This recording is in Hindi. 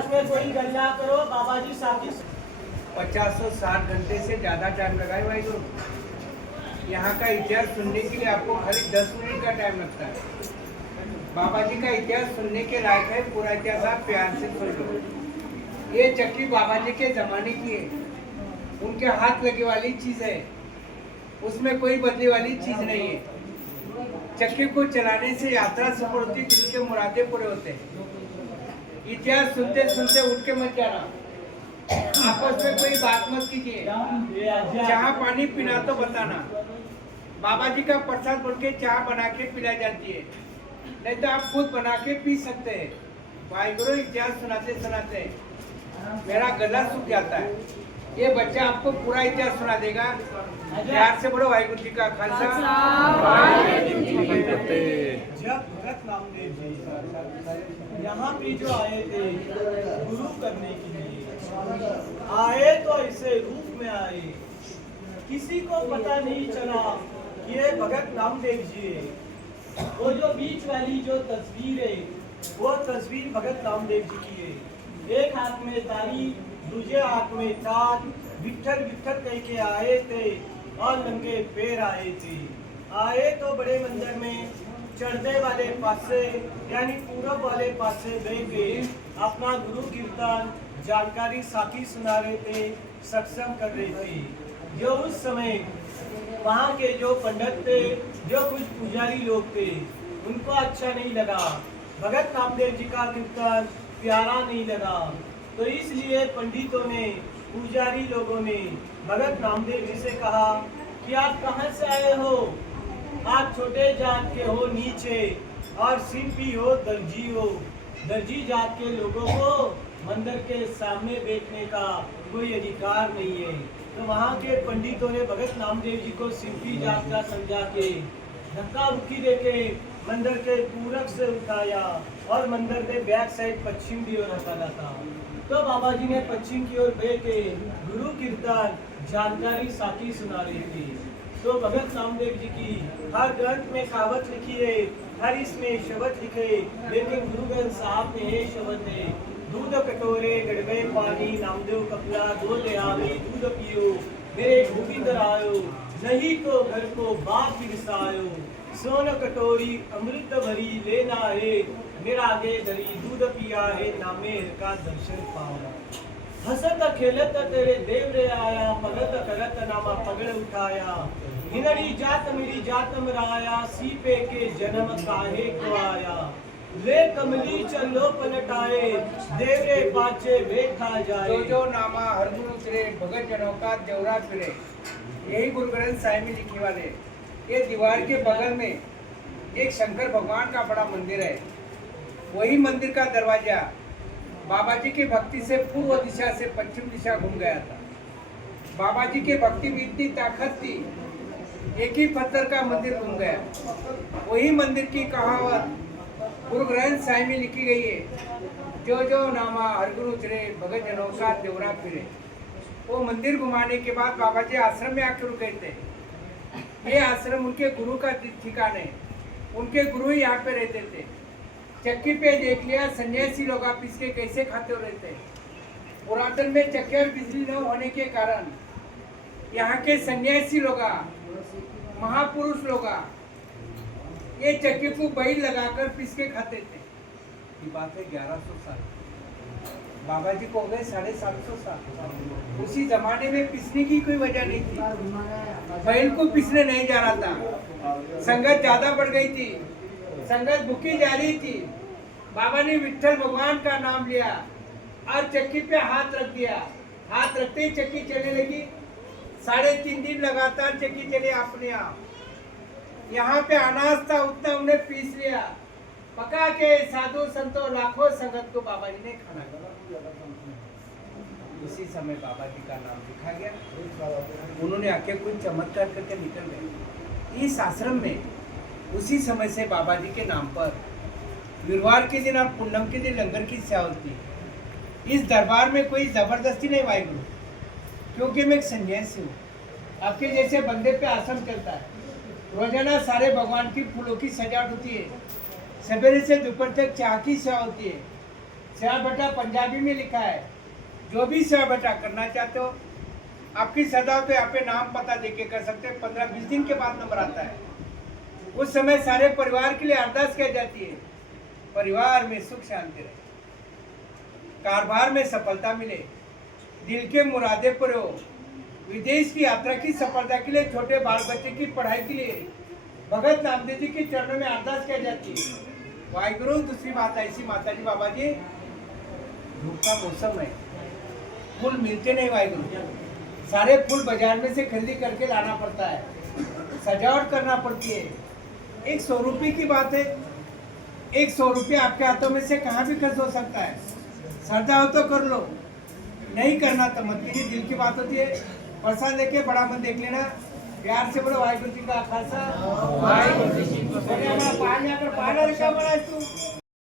आपस में कोई गल्ला करो बाबा जी साकी 50-60 घंटे से ज़्यादा टाइम लगाए भाई गुरु। यहाँ का इतिहास सुनने के लिए आपको खाली 10 मिनट का टाइम लगता है। बाबा जी का इतिहास सुनने के लायक है, पूरा इतिहास आप प्यार से सुन लो। ये चक्की बाबा जी के ज़माने की है, उनके हाथ लगे वाली चीज़ है, उसमें कोई बदले वाली चीज़ नहीं है। चक्की को चलाने से यात्रा सफल होती, दिल के मुरादे पूरे होते हैं। इतिहास सुनते सुनते उठ के मत जाना, आपस में कोई बात मत कीजिए। चाह पानी पीना तो बताना। बाबा जी का प्रसाद बोल के चाह बना के पिलाई जाती है, नहीं तो आप खुद बना के पी सकते हैं। वाहिगुरु इतिहास सुनाते सुनाते मेरा गला सूख जाता है। ये बच्चा आपको पूरा इतिहास सुना देगा। प्यार से बोलो वाहिगुरु जी का खालसा। जब भगत नामदेव जी यहाँ पे जो आए थे गुरु करने के लिए, आए तो ऐसे रूप में आए, किसी को पता नहीं चला कि ये भगत नामदेव जी है। वो जो बीच वाली जो तस्वीर है वो तस्वीर भगत नामदेव जी की है। एक हाथ में ताली, दूसरे हाथ में ताज, विठल विठल कह के आए थे और नंगे पैर आए थे। आए तो बड़े मंदिर में चढ़ने वाले पासे यानी पूरब वाले पासे बैठ के अपना गुरु कीर्तन जानकारी साथी सुना रहे थे, सत्संग कर रहे थे। जो उस समय वहाँ के जो पंडित थे, जो कुछ पुजारी लोग थे, उनको अच्छा नहीं लगा, भगत नामदेव जी का कीर्तन प्यारा नहीं लगा। तो इसलिए पंडितों ने, पुजारी लोगों ने भगत नामदेव जी से कहा कि आप कहाँ से आए हो? आप छोटे जात के हो नीचे और शिल्पी हो, दर्जी हो। दर्जी जात के लोगों को मंदिर के सामने बैठने का कोई अधिकार नहीं है। तो वहाँ के पंडितों ने भगत नामदेव जी को शिल्पी जात का समझा के धक्का मुक्की देके मंदिर के पूरब से उठाया और मंदिर के बैक साइड पश्चिम की ओर रखा था। तो बाबा जी ने पश्चिम की ओर बैठ के गुरु कीर्तन जानकारी साथी सुना रही थी। तो भगत नामदेव जी की हर ग्रंथ में कहावत लिखी है, हर इसमें शब्द लिखे, लेकिन गुरु ग्रंथ साहब में है शब्द है, दूध कटोरे गड़बे पानी नामदेव कपला दो ले आवे दूध पियो मेरे गोविंद आयो, नहीं तो घर को बाप बिरसायो, सोन कटोरी अमृत भरी लेना है, मेरा आगे धरी दूध पिया है नामे का दर्शन पाओ। हसत खेलत तेरे देव रे आया, भगत करत नामा पगड़ उठाया, हिनड़ी जात मेरी जात मराया, सीपे के जन्म काहे को आया, ले कमली चलो पलटाए, देव रे पाचे बैठा जाए। जो नामा हर गुरु तेरे भगत जनों का देवरा फिरे, यही गुरु ग्रंथ साहिब में लिखने वाले। ये दीवार के बगल में एक शंकर भगवान का बड़ा मंदिर है। वही मंदिर का दरवाजा बाबा जी की भक्ति से पूर्व दिशा से पश्चिम दिशा घूम गया था। बाबा जी के भक्ति में इतनी ताकत थी, एक ही पत्थर का मंदिर घूम गया। वही मंदिर की कहावत गुरु ग्रंथ साहिब में लिखी गई है, जो नामा हर गुरु तेरे भगत जनों का देवरा फिरे। वो मंदिर घुमाने के बाद बाबा जी आश्रम में आकर रुके थे। ये आश्रम उनके गुरु का ठिकाने, उनके गुरु ही यहाँ पे रहते थे। चक्की पे देख लिया सन्यासी लोग आप इसके कैसे खाते हो रहते। पुरातन में चक्की और बिजली न होने के कारण यहाँ के सन्यासी लोग, महापुरुष लोग ये चक्की को बैल लगाकर पीस के खाते थे। ये बात है 1100 साल, बाबा जी को हो गए 750 साल। उसी जमाने में पीसने की कोई वजह नहीं थी, बैल को पीसने नहीं जा रहा था, संगत ज्यादा बढ़ गई थी, संगत भूखी जा रही थी। बाबा ने विठल भगवान का नाम लिया और चक्की पे हाथ रख दिया। हाथ रखते ही चक्की चलने लगी। 3.5 दिन लगातार चक्की चली अपने आप। यहाँ पे अनाज था उतना उन्हें पीस लिया, पका के साधु संतों लाखों संगत को बाबा जी ने खाना दिया। उसी समय बाबा जी का नाम लिखा गया। उन्होंने आके कुछ चमत्कार करके निकल गए। इस आश्रम में उसी समय से बाबा जी के नाम पर गुरुवार के दिन और पूनम के दिन लंगर की सेवा होती है। इस दरबार में कोई जबरदस्ती नहीं वाहिगुरु, क्योंकि मैं एक सन्यासी हूँ। आपके जैसे बंदे पे आश्रम चलता है। रोजाना सारे भगवान की फूलों की सजावट होती है। सवेरे से दोपहर तक चाय की सेवा होती है। सेवा बेटा पंजाबी में लिखा है। जो भी सेवा बेटा करना चाहते हो आपकी श्रद्धा हो तो यहाँ पे नाम पता देके कर सकते हैं। 15-20 दिन के बाद नंबर आता है। उस समय सारे परिवार के लिए अरदास की जाती है, परिवार में सुख शांति रहे, कारोबार में सफलता मिले, दिल के मुरादे पूरे हो, विदेश की यात्रा की सफलता के लिए, छोटे बाल बच्चे की पढ़ाई के लिए भगत नामदेव जी के चरणों में अरदास की जाती है। वाहिगुरु। दूसरी बात ऐसी माता जी बाबा जी, धूप का मौसम है, फूल मिलते नहीं वाहिगुरु, सारे फूल बाजार में से खरीदी करके लाना पड़ता है, सजावट करना पड़ती है। 100 रुपये की बात है, 100 रुपये आपके हाथों में से कहाँ भी खर्च हो सकता है। श्रद्धा हो तो कर लो, नहीं करना तो मत कीजिए, दिल की बात होती है। प्रसाद लेके बड़ा मन देख लेना, प्यार से बोलो वाहिगुरु जी का खालसा वाहिगुरु जी की फतेह। पानी आकर पानी का बड़ा तू